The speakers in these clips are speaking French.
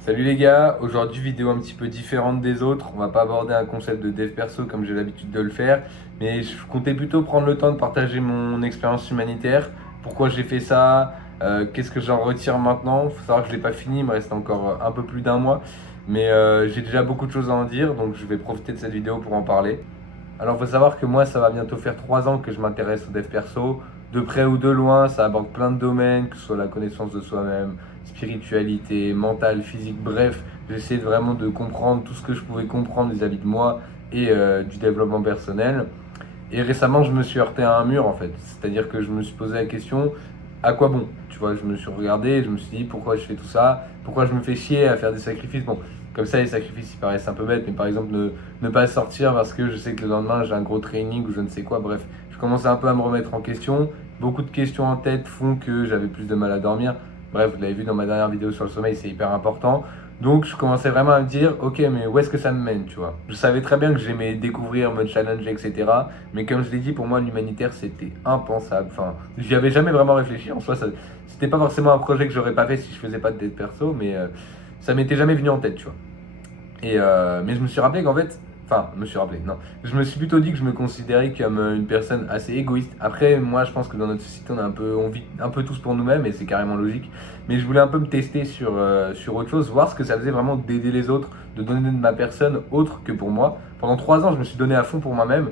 Salut les gars, aujourd'hui vidéo un petit peu différente des autres. On va pas aborder un concept de dev perso comme j'ai l'habitude de le faire, mais je comptais plutôt prendre le temps de partager mon expérience humanitaire, pourquoi j'ai fait ça, qu'est-ce que j'en retire maintenant. Faut savoir que je l'ai pas fini, il me reste encore un peu plus d'un mois, mais j'ai déjà beaucoup de choses à en dire, donc je vais profiter de cette vidéo pour en parler. Alors, faut savoir que moi, ça va bientôt faire 3 ans que je m'intéresse au dev perso. De près ou de loin, ça aborde plein de domaines, que ce soit la connaissance de soi-même, spiritualité, mental, physique, bref. J'essaie vraiment de comprendre tout ce que je pouvais comprendre vis-à-vis de moi et du développement personnel. Et récemment, je me suis heurté à un mur en fait. C'est-à-dire que je me suis posé la question, à quoi bon? Tu vois, je me suis regardé et je me suis dit, pourquoi je fais tout ça? Pourquoi je me fais chier à faire des sacrifices? Bon, comme ça, les sacrifices, ils paraissent un peu bêtes, mais par exemple, ne pas sortir parce que je sais que le lendemain, j'ai un gros training ou je ne sais quoi. Bref, je commençais un peu à me remettre en question. Beaucoup de questions en tête font que j'avais plus de mal à dormir. Bref, vous l'avez vu dans ma dernière vidéo sur le sommeil, c'est hyper important. Donc je commençais vraiment à me dire, ok, mais où est-ce que ça me mène, tu vois? Je savais très bien que j'aimais découvrir, me challenger, etc. Mais comme je l'ai dit, pour moi, l'humanitaire, c'était impensable. Enfin, j'y avais jamais vraiment réfléchi. En soi, c'était pas forcément un projet que j'aurais pas fait si je faisais pas de dev perso, mais ça m'était jamais venu en tête, tu vois. Mais je me suis rappelé qu'en fait, enfin, je me suis rappelé, non, je me suis plutôt dit que je me considérais comme une personne assez égoïste. Après, moi, je pense que dans notre société, on vit un peu tous pour nous-mêmes et c'est carrément logique. Mais je voulais un peu me tester sur autre chose, voir ce que ça faisait vraiment d'aider les autres, de donner de ma personne autre que pour moi. Pendant 3 ans, je me suis donné à fond pour moi-même.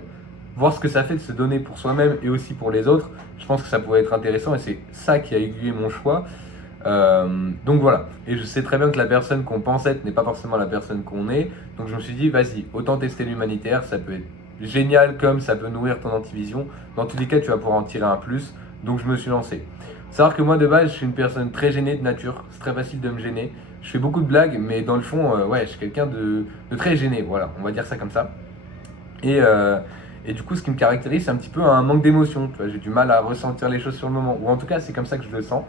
Voir ce que ça fait de se donner pour soi-même et aussi pour les autres, je pense que ça pourrait être intéressant et c'est ça qui a aiguillé mon choix. Donc voilà, et je sais très bien que la personne qu'on pense être n'est pas forcément la personne qu'on est, donc je me suis dit, vas-y, autant tester l'humanitaire, ça peut être génial comme ça peut nourrir ton antivision, dans tous les cas tu vas pouvoir en tirer un plus, donc je me suis lancé. Savoir que moi de base je suis une personne très gênée de nature, c'est très facile de me gêner, je fais beaucoup de blagues, mais dans le fond, ouais, je suis quelqu'un de très gêné, voilà, on va dire ça comme ça. Et, euh, et du coup, ce qui me caractérise, c'est un petit peu un manque d'émotion. Tu vois, j'ai du mal à ressentir les choses sur le moment. Ou en tout cas, c'est comme ça que je le sens.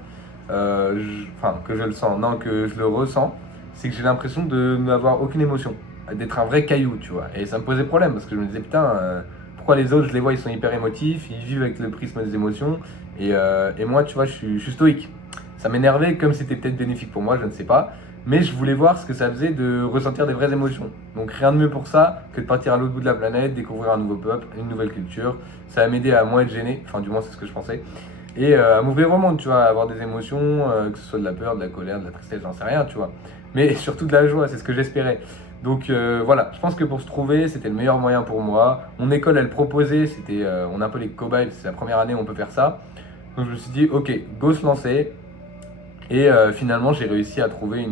Enfin, que je le sens, non, que je le ressens. C'est que j'ai l'impression de n'avoir aucune émotion. D'être un vrai caillou, tu vois. Et ça me posait problème parce que je me disais, putain, pourquoi les autres, je les vois, ils sont hyper émotifs, ils vivent avec le prisme des émotions. Et moi, tu vois, je suis stoïque. Ça m'énervait comme c'était peut-être bénéfique pour moi, je ne sais pas. Mais je voulais voir ce que ça faisait de ressentir des vraies émotions. Donc rien de mieux pour ça que de partir à l'autre bout de la planète, découvrir un nouveau peuple, une nouvelle culture. Ça va m'aider à moins être gêné, enfin du moins c'est ce que je pensais. Et à m'ouvrir au monde, tu vois, à avoir des émotions, que ce soit de la peur, de la colère, de la tristesse, j'en sais rien, tu vois. Mais surtout de la joie, c'est ce que j'espérais. Donc voilà, je pense que pour se trouver, c'était le meilleur moyen pour moi. Mon école, elle proposait, on est un peu les cobayes, c'est la première année où on peut faire ça. Donc je me suis dit, ok, go se lancer. Et finalement, j'ai réussi à trouver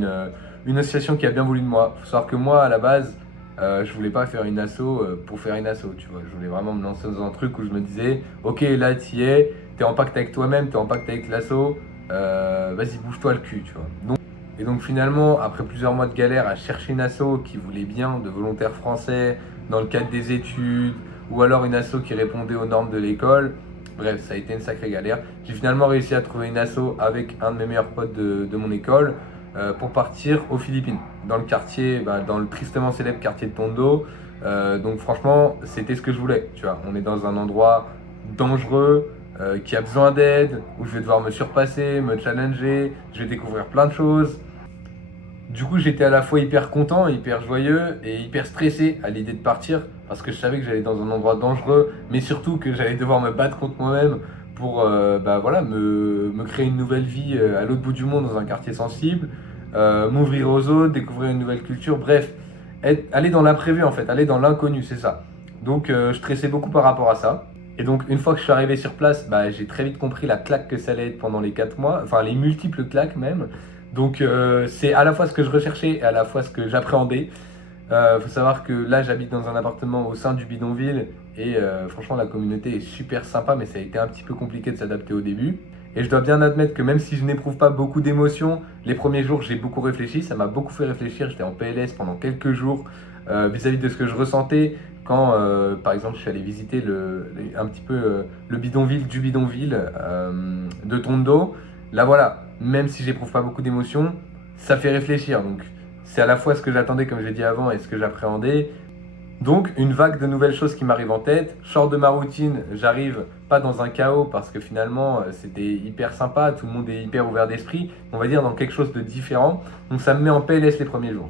une association qui a bien voulu de moi. Faut savoir que moi, à la base, je voulais pas faire une asso pour faire une asso, tu vois. Je voulais vraiment me lancer dans un truc où je me disais, ok, là, t'y es, t'es en pacte avec toi-même, t'es en pacte avec l'asso, vas-y, bouge-toi le cul, tu vois. Et donc finalement, après plusieurs mois de galère à chercher une asso qui voulait bien de volontaires français dans le cadre des études, ou alors une asso qui répondait aux normes de l'école, bref, ça a été une sacrée galère. J'ai finalement réussi à trouver une asso avec un de mes meilleurs potes de mon école pour partir aux Philippines, dans le quartier, dans le tristement célèbre quartier de Tondo. Donc franchement, c'était ce que je voulais. Tu vois, on est dans un endroit dangereux, qui a besoin d'aide, où je vais devoir me surpasser, me challenger, je vais découvrir plein de choses. Du coup, j'étais à la fois hyper content, hyper joyeux et hyper stressé à l'idée de partir parce que je savais que j'allais dans un endroit dangereux, mais surtout que j'allais devoir me battre contre moi-même pour voilà, me créer une nouvelle vie à l'autre bout du monde dans un quartier sensible, m'ouvrir aux autres, découvrir une nouvelle culture, bref, aller dans l'imprévu en fait, aller dans l'inconnu, c'est ça. Donc je stressais beaucoup par rapport à ça. Et donc une fois que je suis arrivé sur place, j'ai très vite compris la claque que ça allait être pendant les 4 mois, enfin les multiples claques même. Donc c'est à la fois ce que je recherchais et à la fois ce que j'appréhendais. Faut savoir que là j'habite dans un appartement au sein du bidonville et franchement la communauté est super sympa mais ça a été un petit peu compliqué de s'adapter au début. Et je dois bien admettre que même si je n'éprouve pas beaucoup d'émotions, les premiers jours j'ai beaucoup réfléchi, ça m'a beaucoup fait réfléchir, j'étais en PLS pendant quelques jours vis-à-vis de ce que je ressentais quand par exemple je suis allé visiter un petit peu le bidonville du bidonville de Tondo. Là voilà, même si j'éprouve pas beaucoup d'émotions, ça fait réfléchir. Donc c'est à la fois ce que j'attendais, comme j'ai dit avant, et ce que j'appréhendais. Donc une vague de nouvelles choses qui m'arrivent en tête, je sors de ma routine, j'arrive pas dans un chaos parce que finalement c'était hyper sympa, tout le monde est hyper ouvert d'esprit, on va dire dans quelque chose de différent, donc ça me met en PLS les premiers jours.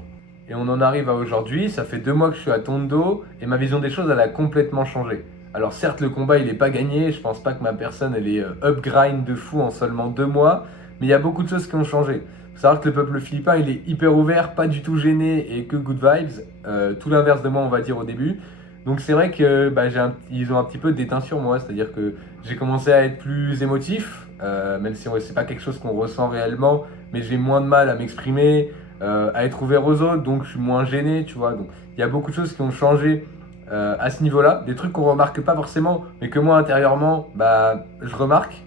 Et on en arrive à aujourd'hui, ça fait 2 mois que je suis à Tondo et ma vision des choses elle a complètement changé. Alors certes le combat il est pas gagné, je pense pas que ma personne elle est upgrind de fou en seulement 2 mois, mais il y a beaucoup de choses qui ont changé. Faut savoir que le peuple philippin il est hyper ouvert, pas du tout gêné et que good vibes, tout l'inverse de moi on va dire au début. Donc c'est vrai que ils ont un petit peu déteint sur moi, c'est-à-dire que j'ai commencé à être plus émotif, même si c'est pas quelque chose qu'on ressent réellement, mais j'ai moins de mal à m'exprimer, à être ouvert aux autres, donc je suis moins gêné, tu vois. Donc il y a beaucoup de choses qui ont changé à ce niveau-là, des trucs qu'on remarque pas forcément, mais que moi intérieurement, je remarque.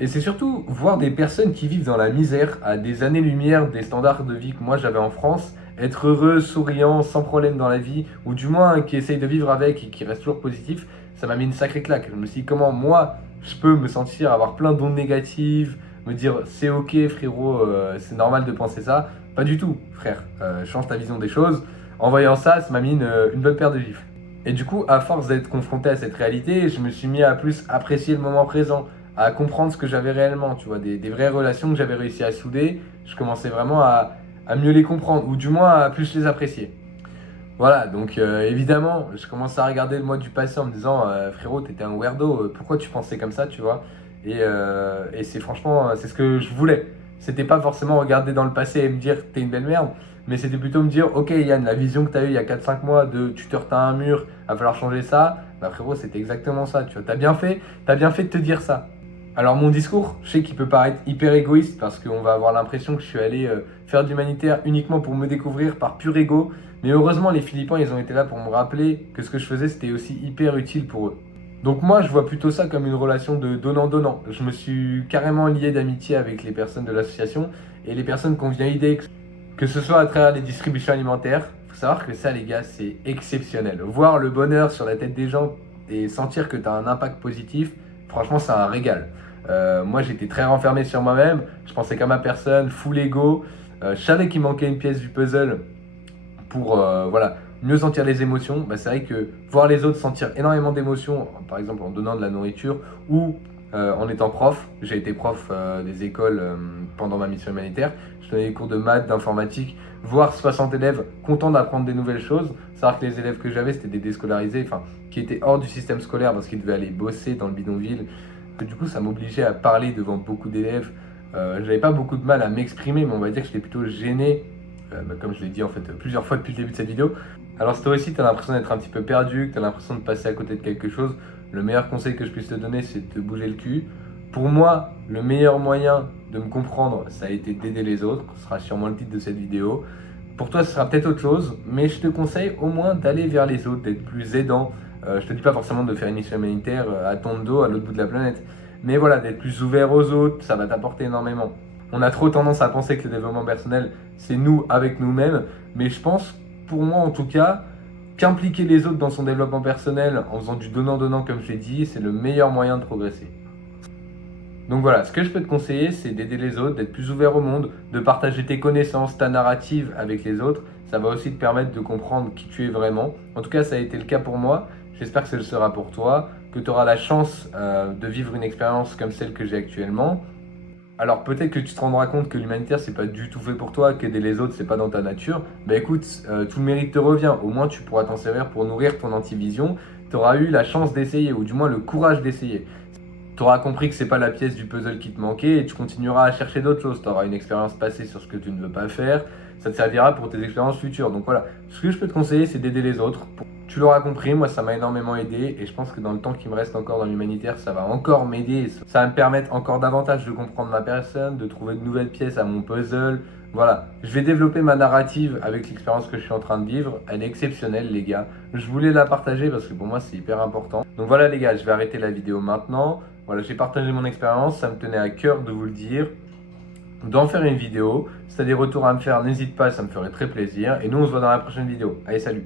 Et c'est surtout voir des personnes qui vivent dans la misère à des années-lumière des standards de vie que moi j'avais en France, être heureux, souriant, sans problème dans la vie, ou du moins qui essaye de vivre avec et qui reste toujours positif, ça m'a mis une sacrée claque. Je me suis dit comment moi je peux me sentir avoir plein d'ondes négatives, me dire c'est ok frérot, c'est normal de penser ça. Pas du tout frère, change ta vision des choses. En voyant ça, ça m'a mis une bonne paire de gifles. Et du coup, à force d'être confronté à cette réalité, je me suis mis à plus apprécier le moment présent, à comprendre ce que j'avais réellement, tu vois, des vraies relations que j'avais réussi à souder. Je commençais vraiment à mieux les comprendre, ou du moins à plus les apprécier. Voilà, donc évidemment, je commence à regarder le moi du passé en me disant frérot, t'étais un weirdo, pourquoi tu pensais comme ça, tu vois. Et c'est franchement, c'est ce que je voulais. C'était pas forcément regarder dans le passé et me dire t'es une belle merde, mais c'était plutôt me dire ok Yann, la vision que t'as eue il y a 4-5 mois de tu te heurtes à un mur, va falloir changer ça, bah frérot, c'était exactement ça, tu vois. T'as bien fait de te dire ça. Alors mon discours, je sais qu'il peut paraître hyper égoïste parce qu'on va avoir l'impression que je suis allé faire de l'humanitaire uniquement pour me découvrir par pur ego. Mais heureusement, les Philippins, ils ont été là pour me rappeler que ce que je faisais, c'était aussi hyper utile pour eux. Donc moi, je vois plutôt ça comme une relation de donnant-donnant. Je me suis carrément lié d'amitié avec les personnes de l'association et les personnes qu'on vient aider, que ce soit à travers les distributions alimentaires. Il faut savoir que ça, les gars, c'est exceptionnel. Voir le bonheur sur la tête des gens et sentir que tu as un impact positif, franchement, c'est un régal. Moi, j'étais très renfermé sur moi-même. Je pensais qu'à ma personne, full ego. Je savais qu'il manquait une pièce du puzzle pour voilà, mieux sentir les émotions. C'est vrai que voir les autres sentir énormément d'émotions, par exemple en donnant de la nourriture ou en étant prof, j'ai été prof des écoles pendant ma mission humanitaire, je donnais des cours de maths, d'informatique, voir 60 élèves contents d'apprendre des nouvelles choses, savoir que les élèves que j'avais c'était des déscolarisés, enfin qui étaient hors du système scolaire parce qu'ils devaient aller bosser dans le bidonville, que du coup ça m'obligeait à parler devant beaucoup d'élèves. J'avais pas beaucoup de mal à m'exprimer, mais on va dire que j'étais plutôt gêné, comme je l'ai dit en fait plusieurs fois depuis le début de cette vidéo. Alors si toi aussi tu as l'impression d'être un petit peu perdu, que tu as l'impression de passer à côté de quelque chose, le meilleur conseil que je puisse te donner c'est de te bouger le cul. Pour moi, le meilleur moyen de me comprendre, ça a été d'aider les autres, ce sera sûrement le titre de cette vidéo. Pour toi, ce sera peut-être autre chose, mais je te conseille au moins d'aller vers les autres, d'être plus aidant. Je te dis pas forcément de faire une mission humanitaire à ton dos, à l'autre bout de la planète, mais voilà, d'être plus ouvert aux autres, ça va t'apporter énormément. On a trop tendance à penser que le développement personnel, c'est nous avec nous-mêmes, mais je pense, pour moi en tout cas, qu'impliquer les autres dans son développement personnel en faisant du donnant-donnant comme je l'ai dit, c'est le meilleur moyen de progresser. Donc voilà, ce que je peux te conseiller, c'est d'aider les autres, d'être plus ouvert au monde, de partager tes connaissances, ta narrative avec les autres. Ça va aussi te permettre de comprendre qui tu es vraiment. En tout cas, ça a été le cas pour moi. J'espère que ça le sera pour toi, que tu auras la chance de vivre une expérience comme celle que j'ai actuellement. Alors peut-être que tu te rendras compte que l'humanitaire c'est pas du tout fait pour toi, qu'aider les autres c'est pas dans ta nature. Écoute, tout le mérite te revient. Au moins tu pourras t'en servir pour nourrir ton antivision. Tu auras eu la chance d'essayer, ou du moins le courage d'essayer. Tu auras compris que c'est pas la pièce du puzzle qui te manquait et tu continueras à chercher d'autres choses. Tu auras une expérience passée sur ce que tu ne veux pas faire. Ça te servira pour tes expériences futures. Donc voilà, ce que je peux te conseiller c'est d'aider les autres. Tu l'auras compris, moi ça m'a énormément aidé et je pense que dans le temps qui me reste encore dans l'humanitaire, ça va encore m'aider. Ça va me permettre encore davantage de comprendre ma personne, de trouver de nouvelles pièces à mon puzzle. Voilà, je vais développer ma narrative avec l'expérience que je suis en train de vivre. Elle est exceptionnelle les gars. Je voulais la partager parce que pour moi c'est hyper important. Donc voilà les gars, je vais arrêter la vidéo maintenant. Voilà, j'ai partagé mon expérience, ça me tenait à cœur de vous le dire, d'en faire une vidéo. Si tu as des retours à me faire, n'hésite pas, ça me ferait très plaisir. Et nous on se voit dans la prochaine vidéo. Allez, salut!